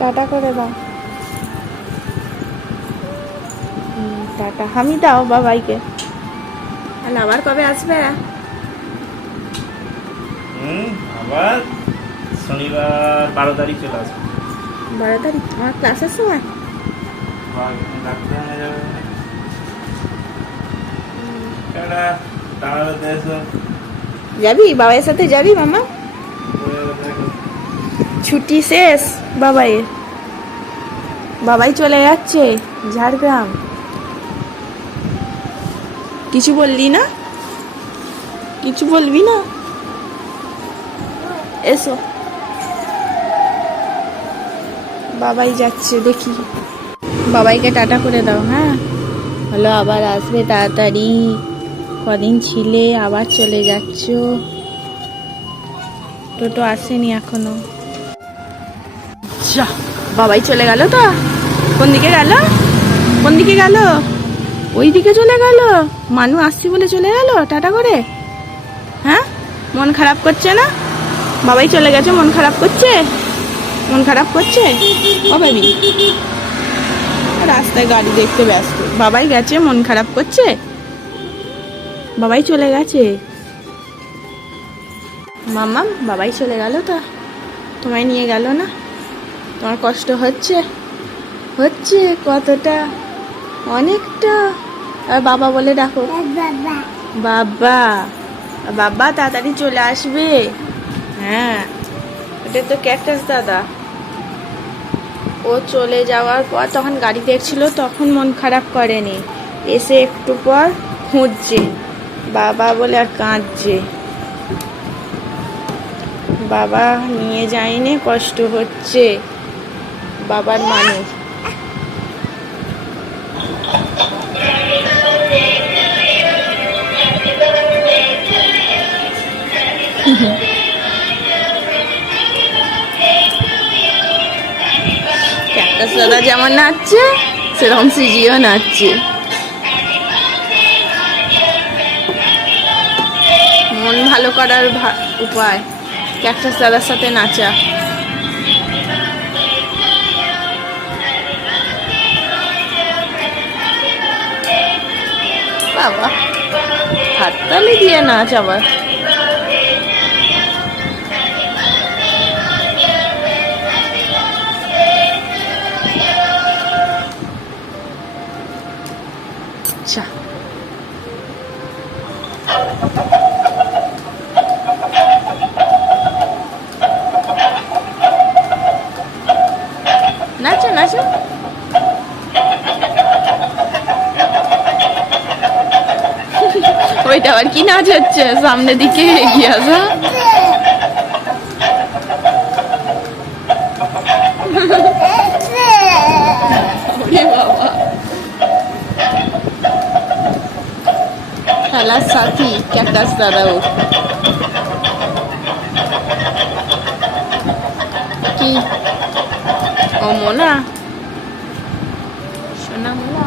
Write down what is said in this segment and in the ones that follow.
Tata করে দাও। Tata. আমি দাও বাবাইকে। তাহলে আবার কবে আসবে? হুম আবার শনিবার বারো তারিখ চলে আসবে। বারো তারিখ? আমার ক্লাসের সময়? যাবি? বাবার সাথে যাবি মামা? ছুটি শেষ। বাবাইয়ের বাবাই চলে যাচ্ছে, ঝাড়গ্রাম। কিছু বললি না? কিছু বলবি না? এসো। বাবাই যাচ্ছে, দেখি। বাবাইকে টাটা করে দাও হ্যাঁ? হলো আবার আসবে তাড়াতাড়ি। কদিন ছিলে, আবার চলে যাচ্ছ। টোটো আসেনি এখনও। যা বাবাই চলে গেল তো। কোন দিকে গেল? কোন দিকে গেল? ওই দিকে চলে গেল। মানু আসছি বলে চলে গেল, টাটা করে। হ্যাঁ? মন খারাপ করছে না? বাবাই চলে গেছে, মন খারাপ করছে? মন খারাপ করছে? ও বেবি রাস্তায় গাড়ি দেখতে ব্যস্ত। বাবাই গেছে, মন খারাপ করছে? বাবাই চলে গেছে। মাম্মা, বাবাই চলে গেল তো। তোমায় নিয়ে গেল না? তোমার কষ্ট হচ্ছে? হচ্ছে কতটা? অনেকটা। আর বাবা বলে ডাকো। বাবা। বাবা। তাড়াতাড়ি চলে আসবে। হ্যাঁ। এটা তো ক্যাকটাস দাদা। ও চলে যাওয়ার পর তখন গাড়ি দেখছিল তখন মন খারাপ করেনি। এসে একটু পর খুঁজছে। বাবা বলে আর কাঁদছে। বাবা নিয়ে যায়নি কষ্ট হচ্ছে। বাবার মানুষ। ক্যাকটাস দাদা যেমন নাচছে, সেরকম সিজিও নাচছে। মন ভালো করার উপায়। ক্যাকটাস দাদার সাথে নাচা। হাততালি দিয়ে নাচ আবার আচ্ছা নাচো। ওইটা আবার কি নাচ হচ্ছে? সামনের দিকে এগিয়ে আসা। খেলার সাথী ক্যাকটাস দাদাও কি? ও মোনা সোনা মোনা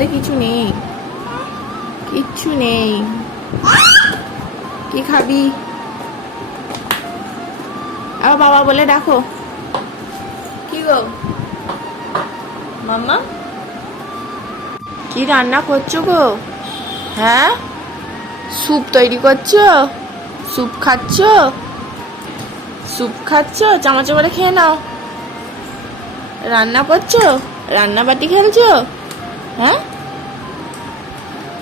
ওতে কিছু নেই। কিচ্ছু নেই। কি খাবি? আবার বাবা বলে ডাকো। কি গো? মাম্মা? কি রান্না করছ গো? হ্যাঁ? স্যুপ তৈরি করছ? স্যুপ খাচ্ছ? স্যুপ খাচ্ছ? চামচে করে খেয়ে নাও। রান্না করছ? রান্না বাটি খেলছো? হ্যাঁ?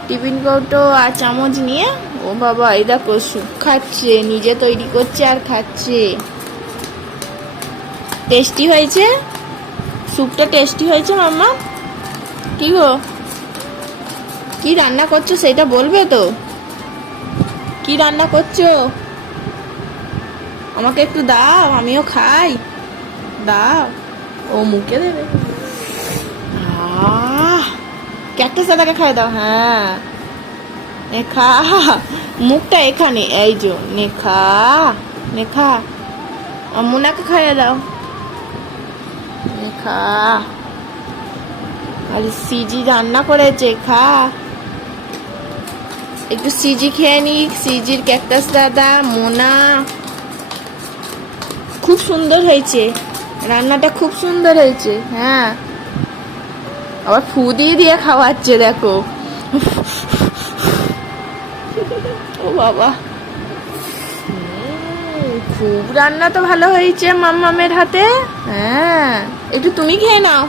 টিফিন কৌটো আর চামচ নিয়ে, ও বাবা, এই দেখো, স্যুপ খাচ্ছে, নিজে তৈরি করছে আর খাচ্ছে। টেস্টি হয়েছে? স্যুপটা টেস্টি হয়েছে, মাম্মা? কি গো? কি রান্না করছ, সেটা বলবে তো? কি রান্না করছ? আমাকে একটু দাও, আমিও খাই। দাও। ও মুখে দেবে। ক্যাকটাস দাদাকে খাই দাও হ্যাঁ। নে খা মুখটা এখানে, এই যে নে খা নে খা আর মুনাকে খাইয়ে দাও। নে খা আর সিজি রান্না করেছে, খা। একটু সিজি খেয়ে নি সিজির ক্যাকটাস দাদা, মোনা। খুব সুন্দর হয়েছে। রান্নাটা খুব সুন্দর হয়েছে হ্যাঁ। আবার ফু দিয়ে দিয়ে খাওয়াচ্ছে, দেখো। ও বাবা। খুব রান্না তো ভালো হয়েছে মাম্মামের হাতে। হ্যাঁ একটু তুমি খেয়ে নাও।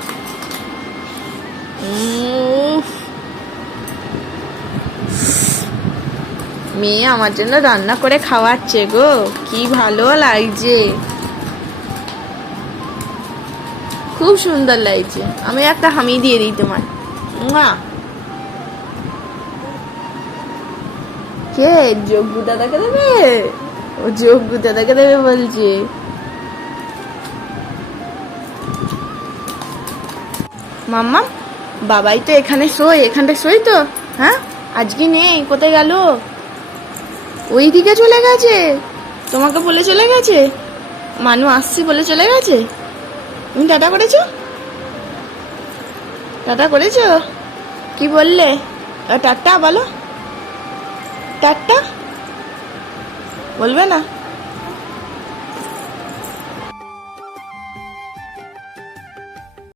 মেয়ে আমার জন্য রান্না করে খাওয়াচ্ছে গো, কি ভালো লাগছে। খুব সুন্দর লাগছে। আমি একটা হামি দিয়ে দিই তোমার না কে? যোগ্য দাদাকে দেবে? ও যোগ্য দাদাকে দেবে বলছে। মাম্মা, বাবাই তো এখানে শোয় এখানটা শোয় তো? হ্যাঁ? আজকে নেই, কোথায় গেল? ওই দিকে চলে গেছে? তোমাকে বলে চলে গেছে? মানু আসছি বলে চলে গেছে? তুমি টাটা করেছ? টাটা করেছ? কি বললে? টাটা বলো। টাটা বলবে না।